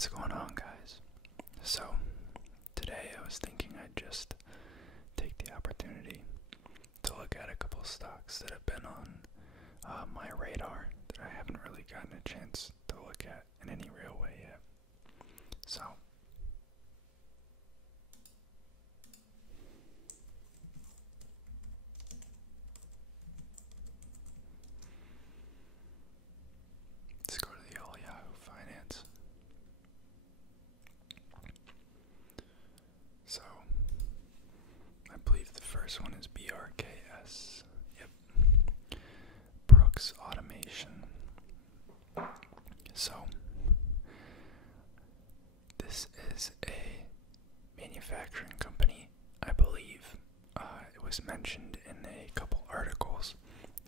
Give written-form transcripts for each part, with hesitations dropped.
What's going on, guys? So, today I was thinking I'd just take the opportunity to look at a couple stocks that have been on my radar that I haven't really gotten a chance to look at in any real way yet. So, let's go to the old Yahoo Finance. So, I believe the first one is BRKS. Yep. Brooks Automation. So, this is a manufacturing company, I believe. It was mentioned in a couple articles,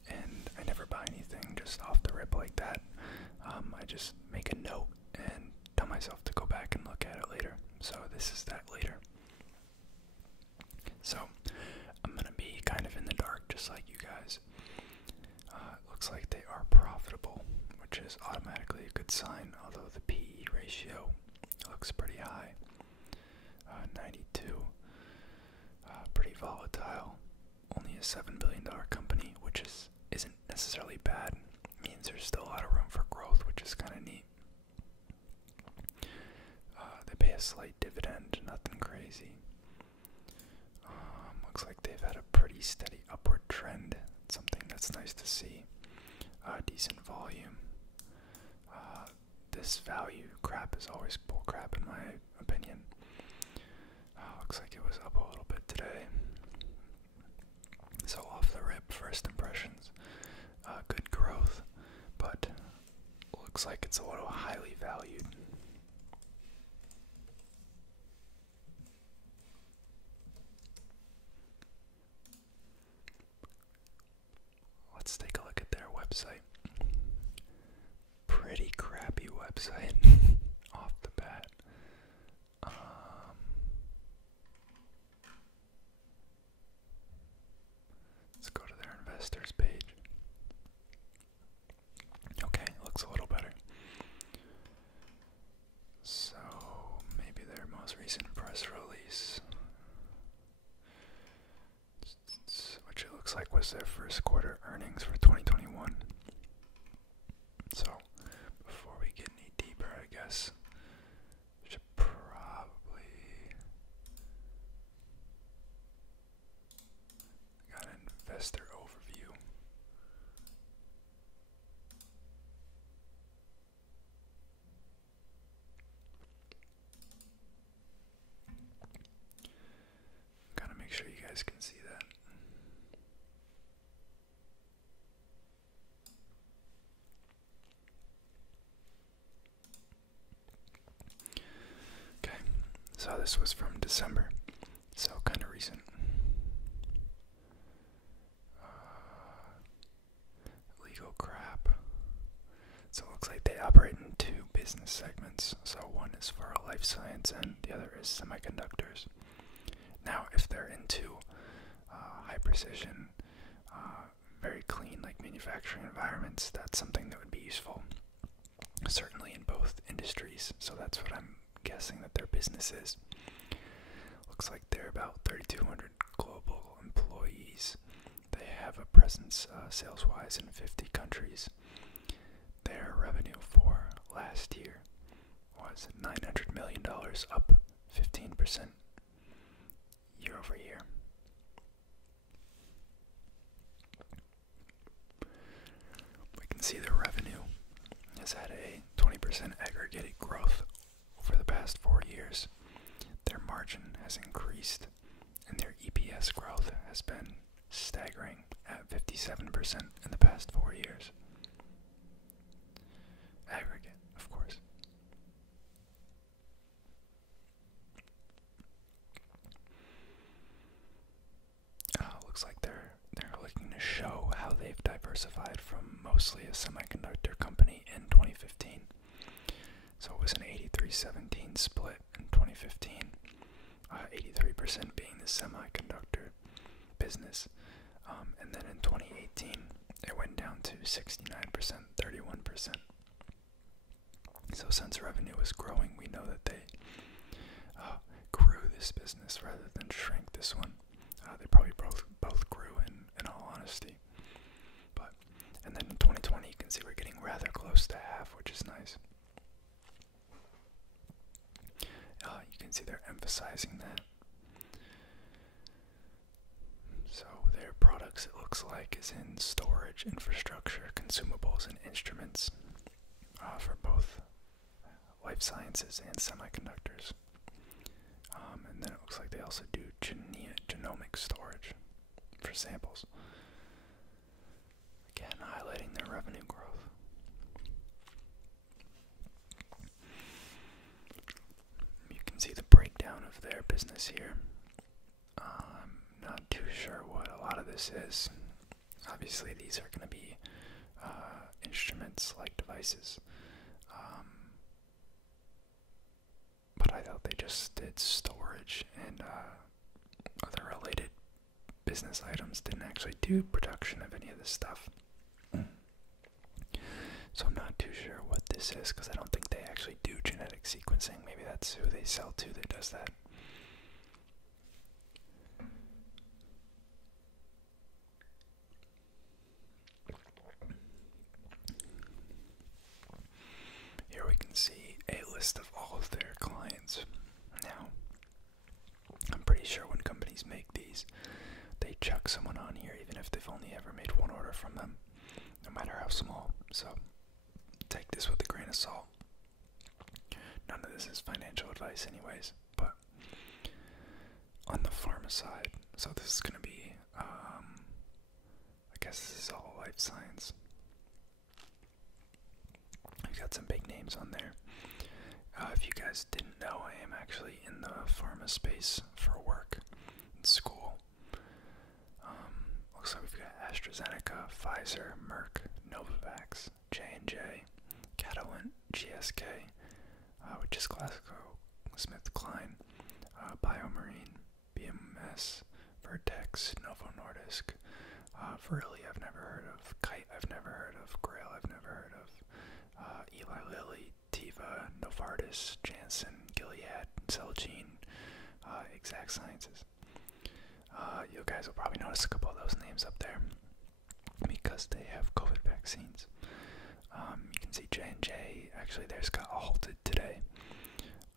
and I never buy anything just off the rip like that. I just make a note and tell myself to go back and look at it later. So this is that later. So I'm gonna be kind of in the dark, just like you guys. It looks like they are profitable, which is automatically a good sign, although the PE ratio looks pretty high. 92. Pretty volatile. Only a $7 billion company, which isn't necessarily bad. It means there's still a lot of room for growth, which is kind of neat. They pay a slight dividend, nothing crazy. Looks like they've had a pretty steady upward trend. Something that's nice to see. Decent volume. This value crap is always bull crap in my opinion. Looks like it was up a little bit today. So off the rip, first impressions, good growth, but looks like it's a little highly valued. Let's take a look at their website. Pretty crappy website off the bat. Let's go to their investors page. Okay, looks a little better. So, maybe their most recent press release, which it looks like was their first quarter earnings for 2021. So, before we get any deeper, I guess, should probably got an investor overview. Gotta make sure you guys can see that. Okay, so this was from December, so kind of recent. Legal crap. So it looks like they operate in two business segments. So one is for life science and the other is semiconductors. Now, if they're into high precision, very clean, like manufacturing environments, that's something that would be useful. Certainly in both industries. So that's what I'm guessing that their business is. Looks like they're about 3,200 global employees. They have a presence sales-wise in 50 countries. Their revenue for last year was $900 million, up 15% year over year. We can see the revenue has had a 20% aggregated growth over the past 4 years. Their margin has increased, and their EPS growth has been staggering at 57% in the past 4 years. Aggregate, of course. Looks like they're looking to show how they've diversified from mostly a semiconductor company in 2015. So it was an 83-17 split in 2015. 83% being the semiconductor business, and then in 2018 it went down to 69%, 31%. So since revenue is growing, we know that they grew this business rather than shrank this one. They probably both grew in all honesty. And then in 2020, you can see we're getting rather close to half, which is nice. You can see they're emphasizing that. So their products, it looks like, is in storage, infrastructure, consumables, and instruments for both life sciences and semiconductors. And then it looks like they also do genomic storage for samples. Again, highlighting their revenue growth. You can see the breakdown of their business here. I'm not too sure what a lot of this is. Obviously, these are going to be instruments like devices. But I thought they just did storage and other related business items, didn't actually do production of any of this stuff. So I'm not too sure what this is, because I don't think they actually do genetic sequencing. Maybe that's who they sell to that does that. Here we can see a list of all of their clients. Now, I'm pretty sure when companies make these, they chuck someone on here even if they've only ever made one order from them, no matter how small. So take this with a grain of salt. None of this is financial advice anyways, but on the pharma side, so this is going to be, I guess this is all life science. We've got some big names on there. If you guys didn't know, I am actually in the pharma space for work in school. Looks like we've got AstraZeneca, Pfizer, Merck, Novavax, J&J, Catalent, GSK, which is GlaxoSmithKline, BioMarine, BMS, Vertex, Novo Nordisk, Verily I've never heard of, Kite I've never heard of, Grail I've never heard of, Eli Lilly, Teva, Novartis, Janssen, Gilead, Celgene, Exact Sciences. You guys will probably notice a couple of those names up there because they have COVID vaccines. You can see J&J, actually theirs got halted today.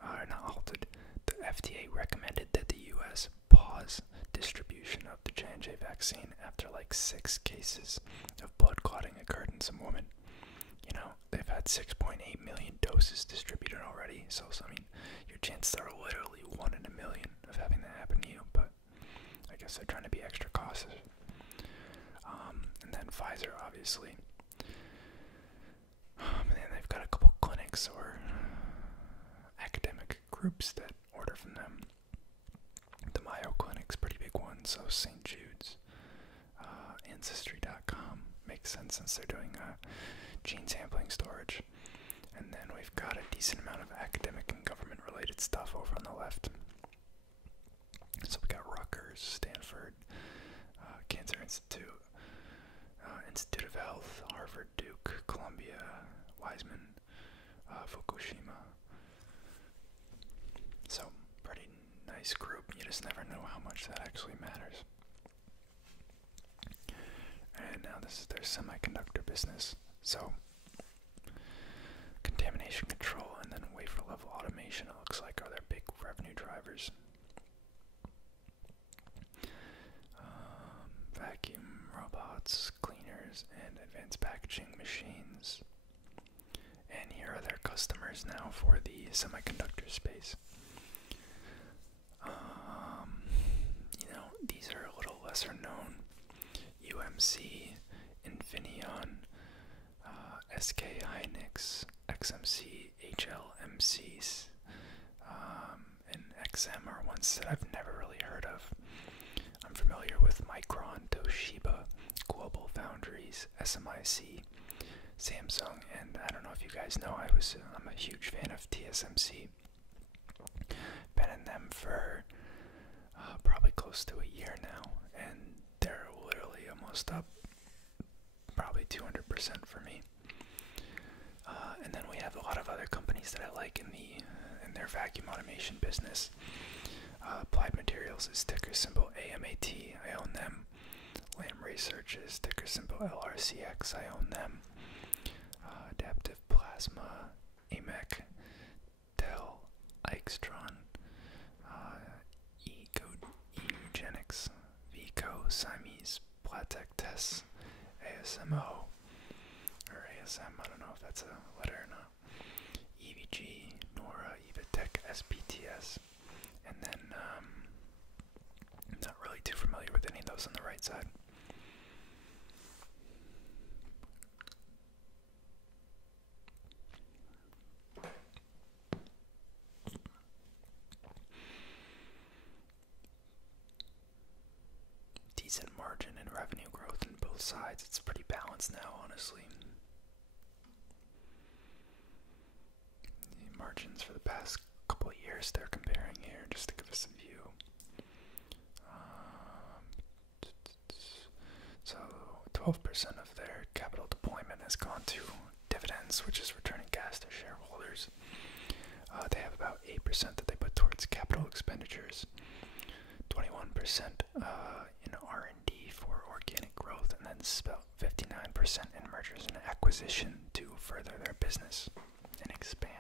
Not halted. The FDA recommended that the US pause distribution of the J&J vaccine after like 6 cases of blood clotting occurred in some women. You know, they've had 6.8 million doses distributed already, so I mean, your chances are literally 1 in a million of having that happen to you, but I guess they're trying to be extra cautious. And then Pfizer, obviously. And then they've got a couple clinics or academic groups that order from them. The Mayo Clinic's pretty big one, so St. Jude's, Ancestry.com makes sense since they're doing gene sampling storage. And then we've got a decent amount of academic and government related stuff over on the left. So we got Rutgers, Stanford, Cancer Institute, Institute of Health, Harvard, Duke, Columbia, Weizmann, Fukushima. So pretty nice group. You just never know how much that actually matters. And now this is their semiconductor business. So contamination control and then wafer level automation, it looks like, are their big revenue drivers. Vacuum robots, cleaners, and advanced packaging machines. And here are their customers now for the semiconductor space. You know, these are a little lesser known. UMC, Infineon, SK Hynix, XMC, HLMC, and XM are ones that I've never really heard of. I'm familiar with Micron, Toshiba, Global Foundries, SMIC, Samsung, and I don't know if you guys know, I'm a huge fan of TSMC. Been in them for probably close to a year now, and they're literally almost up probably 200% for me. And then we have a lot of other companies that I like in their vacuum automation business. Applied Materials is ticker symbol AMAT. I own them. Lam Research is ticker symbol LRCX. I own them. Adaptive Plasma, AMEC, Dell, Eichstron, Eugenics, Vico, Siemens, Platec Tests, ASMO, or ASM, I don't know if that's a letter or not, EVG, Nora, Evitech, SPTS, and then I'm not really too familiar with any of those on the right side. Decent margin and revenue growth in both sides. It's pretty balanced now, honestly. The margins for the past couple of years they're comparing here, just to give us a view. So 12% of their capital deployment has gone to dividends, which is returning cash to shareholders. They have about 8% that they put towards capital expenditures, 21% in R&D for organic growth, and then about 59% in mergers and acquisition to further their business and expand.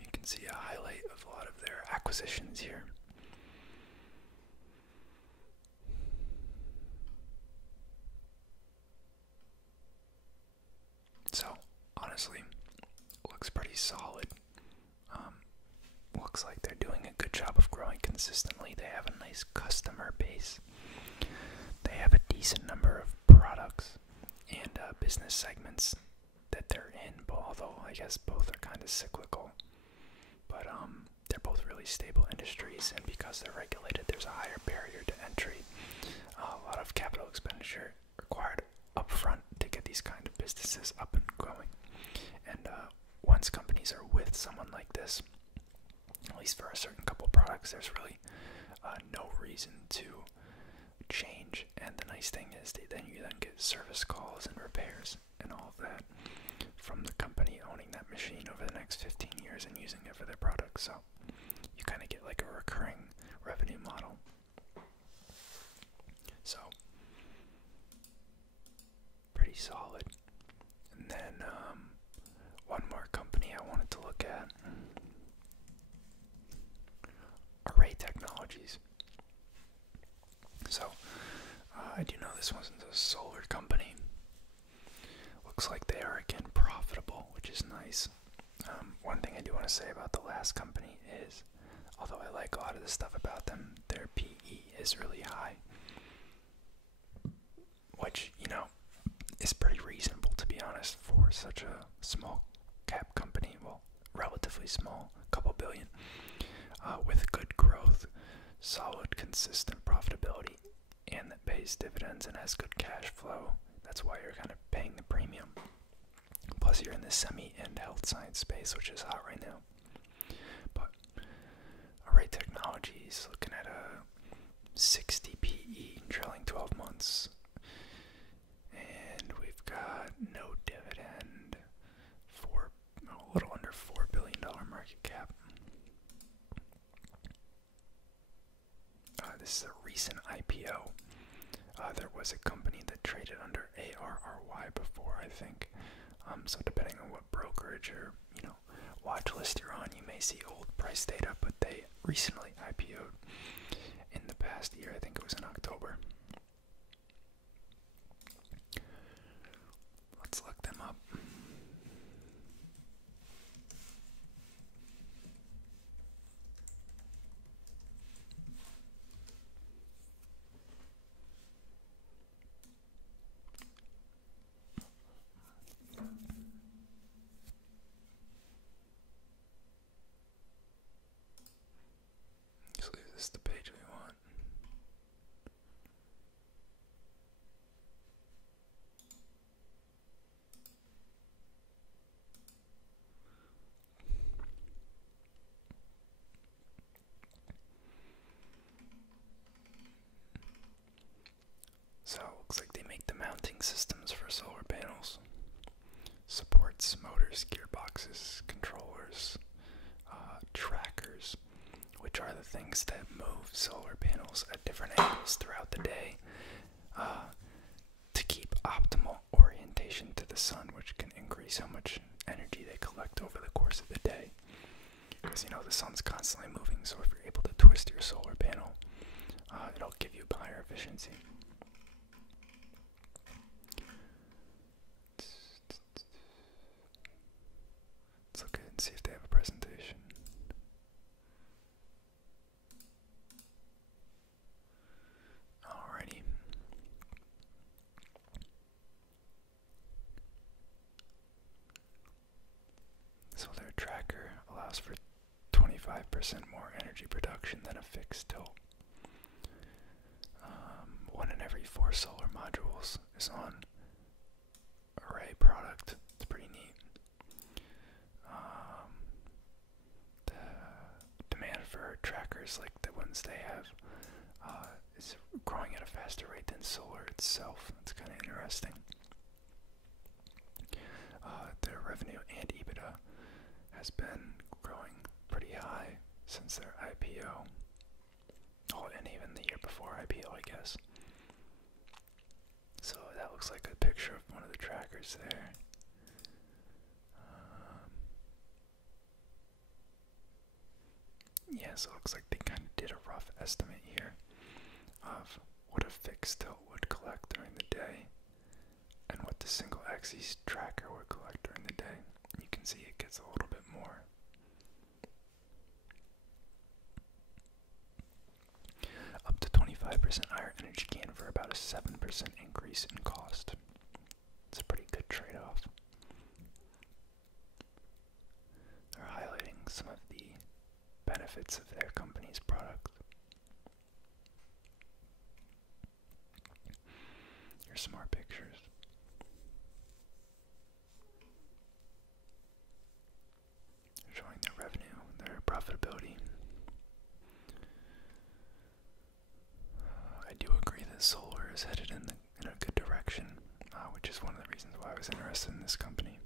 You can see a highlight of a lot of their acquisitions here. So, honestly, looks pretty solid. Looks like they're doing a good job of growing consistently. They have a nice customer base. They have a decent number of products and business segments that they're in, although I guess both are kind of cyclical. But they're both really stable industries, and because they're regulated, there's a higher barrier to entry. A lot of capital expenditure required upfront to get these kind of businesses up and going. And once companies are with someone like this, at least for a certain couple products, there's really no reason to change. And the nice thing is you then get service calls and repairs and all of that from the company owning that machine over the next 15 years and using it for their products. So you kind of get like a recurring revenue model. So pretty solid. And then one more company I wanted to look at, Array Technologies. So I do know this one's a solar company. Looks like they are again profitable, which is nice. One thing I do want to say about the last company is, although I like a lot of the stuff about them, their PE is really high, which, you know, is pretty reasonable, to be honest, for such a small cap company. Well, relatively small, couple billion, with good growth, solid, consistent profitability, and that pays dividends and has good cash flow. That's why you're kind of paying the premium. Plus, you're in the semi and health science space, which is hot right now. But Array Technologies looking at a 60 PE, trailing 12 months, and we've got no dividend for a little under $4 billion market cap. This is a recent IPO. There was a company that traded under ARRY before, I think. So depending on what brokerage or, watch list you're on, you may see old price data, but they recently IPO'd in the past year. I think it was in October. Let's look them up. Usually this is the page we want. mounting systems for solar panels. Supports motors, gearboxes, controllers, trackers, which are the things that move solar panels at different angles throughout the day to keep optimal orientation to the sun, which can increase how much energy they collect over the course of the day. Because the sun's constantly moving, so if you're able to twist your solar panel, it'll give you higher efficiency. Let's look at and see if they have a presentation. Alrighty. So their tracker allows for 25% more energy production than a fixed tilt. 1 in every 4 solar modules is on Array product. It's pretty neat. The demand for trackers like the ones they have is growing at a faster rate than solar itself. That's kind of interesting. Their revenue and EBITDA has been growing pretty high since their IPO. Oh, and even the year before IPO, I guess. So that looks like a picture of one of the trackers there. Yeah, so it looks like they kind of did a rough estimate here of what a fixed tilt would collect during the day and what the single axis tracker would collect during the day. You can see it gets a little bit more. Up to 25% higher energy gain for about a 7% increase in cost. It's a pretty good trade-off. They're highlighting some of the benefits of their company's product. Here's some more pictures. Showing their revenue, their profitability. I do agree that solar is headed in a good direction, which is one of the reasons why I was interested in this company.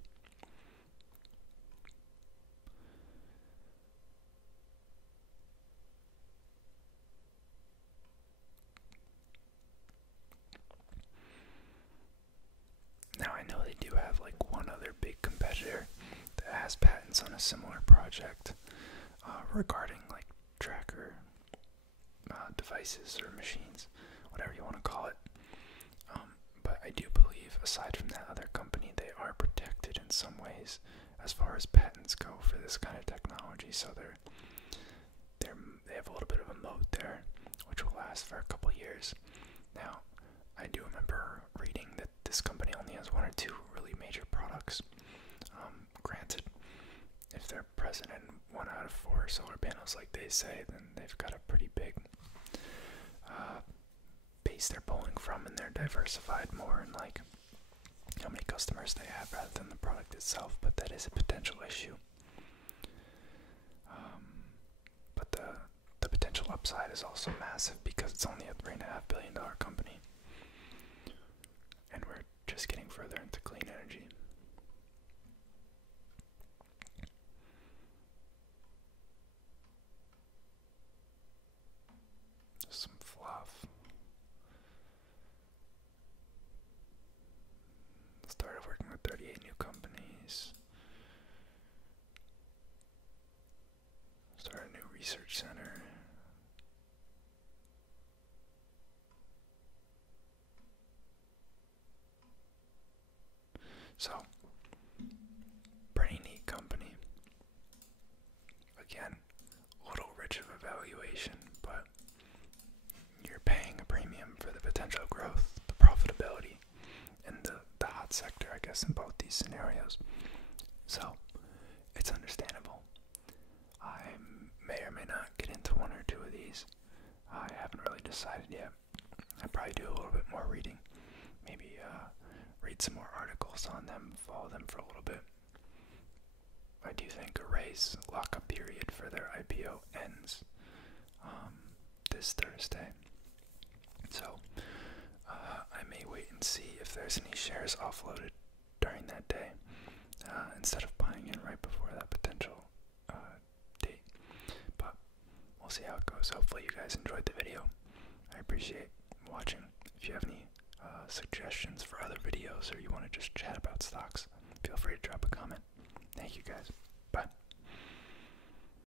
Now I know they do have like one other big competitor that has patents on a similar project regarding like tracker devices or machines, whatever you want to call it. But I do believe, aside from that other company, they are protected in some ways as far as patents go for this kind of technology. So they have a little bit of a moat there, which will last for a couple years. Now, I do remember reading that this company only has 1 or 2 really major products. Granted, if they're present in 1 out of 4 solar panels like they say, then they've got a pretty big base they're pulling from, and they're diversified more in like how many customers they have rather than the product itself. But that is a potential issue. But the potential upside is also massive because it's only a $3.5 billion company, and we're just getting further into clean energy. Some fluff. Started working with 38 new companies. Started a new research center. So, pretty neat company. Again, a little rich of a valuation, but you're paying a premium for the potential growth, the profitability, and the hot sector, I guess, in both these scenarios. So, it's understandable. I may or may not get into 1 or 2 of these. I haven't really decided yet. I'd probably do a little bit more reading. Maybe read some more articles on them, follow them for a little bit. I do think Array's lockup period for their IPO ends this Thursday. So, I may wait and see if there's any shares offloaded during that day, instead of buying in right before that potential date. But we'll see how it goes. Hopefully you guys enjoyed the video. I appreciate watching. If you have any suggestions for other videos, or you want to just chat about stocks, feel free to drop a comment. Thank you guys. Bye.